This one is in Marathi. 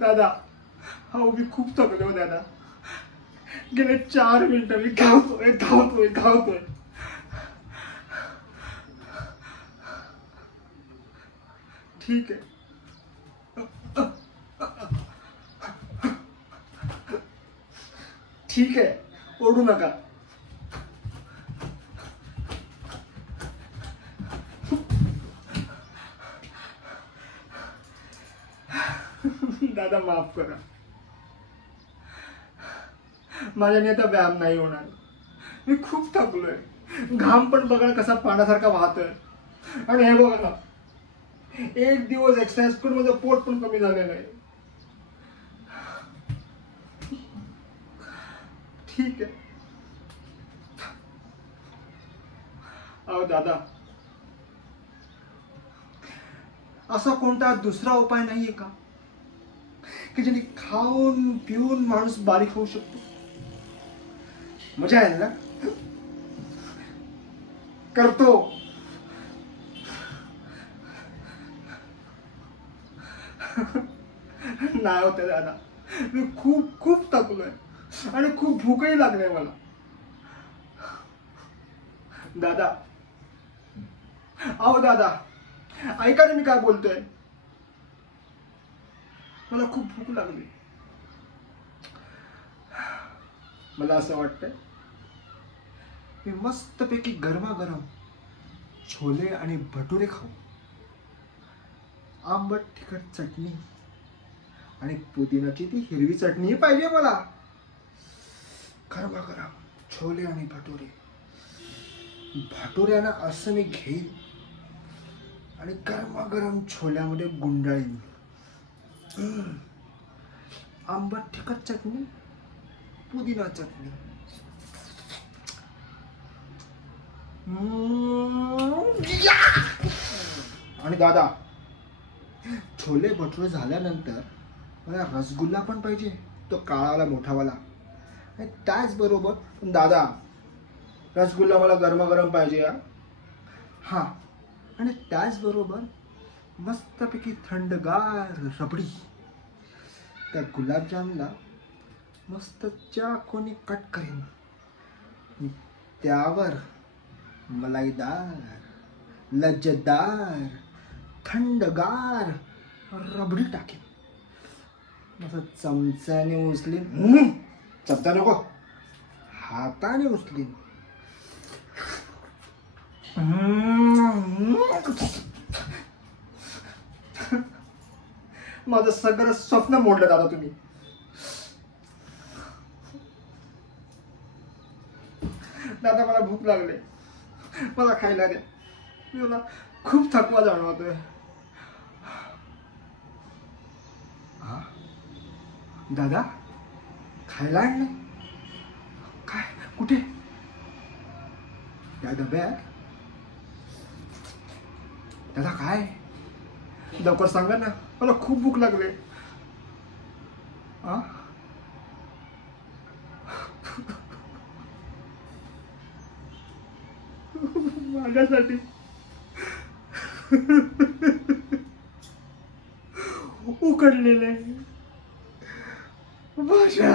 दादा अहो मी खूप थकलो हो दादा. गेले 4 मिनिटं मी धावतोय. ठीक आहे. ठीक आहे, ओढू नका. दादा माफ करा, माझ्याने आता व्यायाम नाही होणार. मी खूप थकलोय. घाम पण बघा कसा पाण्यासारखा वाहतोय. आणि हे बघा ना, 1 दिवस एक्सरसाइज करून माझं पोट पण कमी झालेलं आहे. ठीक आहे. अहो दादा, असा कोणता दुसरा उपाय नाहीये का की ज्याने खाऊन पिऊन माणूस बारीक होऊ शकतो? मजा आहे ना? करतो. नाही होते दादा, मी खूप थकलोय आणि खूप भूकही लागले मला. दादा अहो दादा, ऐका ना मी काय बोलतोय. मला खूप भूक लागली. मला असं वाटतंय मी मस्तपैकी गरमागरम छोले आणि भटुरे खाऊ. आंबट तिखट चटणी आणि पुदिनाची ती हिरवी चटणी पाहिजे मला. गरमागरम छोले आणि भटुरे. भटुऱ्याला असं मी घेईन आणि गरमागरम छोल्यामध्ये गुंडाळीन. आंबट तिखट चटणी, पुदिना चटणी. आणि दादा, छोले भटुरे झाल्यानंतर मला रसगुल्ला पण पाहिजे, तो काळावाला मोठावाला. आणि त्याचबरोबर दादा, रसगुल्ला मला गरमागरम पाहिजे. हा, आणि त्याचबरोबर मस्तपैकी थंडगार रबडी. त्या गुलाबजामला मस्त चाकूने कट करेन, त्यावर मलाईदार लज्जतदार थंडगार रबडी टाकेन. मस्त चमच्याने उचलीन. चमचा नको, हाताने उचलीन. माझं सगळं स्वप्न मोडलं दादा तुम्ही. दादा मला भूक लागले, मला खायला दे. मला खूप थकवा जाणवतोय. हा दादा, खायला आणलं काय? कुठे? या डब्यात? दादा काय? लवकर सांगा ना, मला खूप भूक लागले. माझ्यासाठी उकडलेले भाज्या.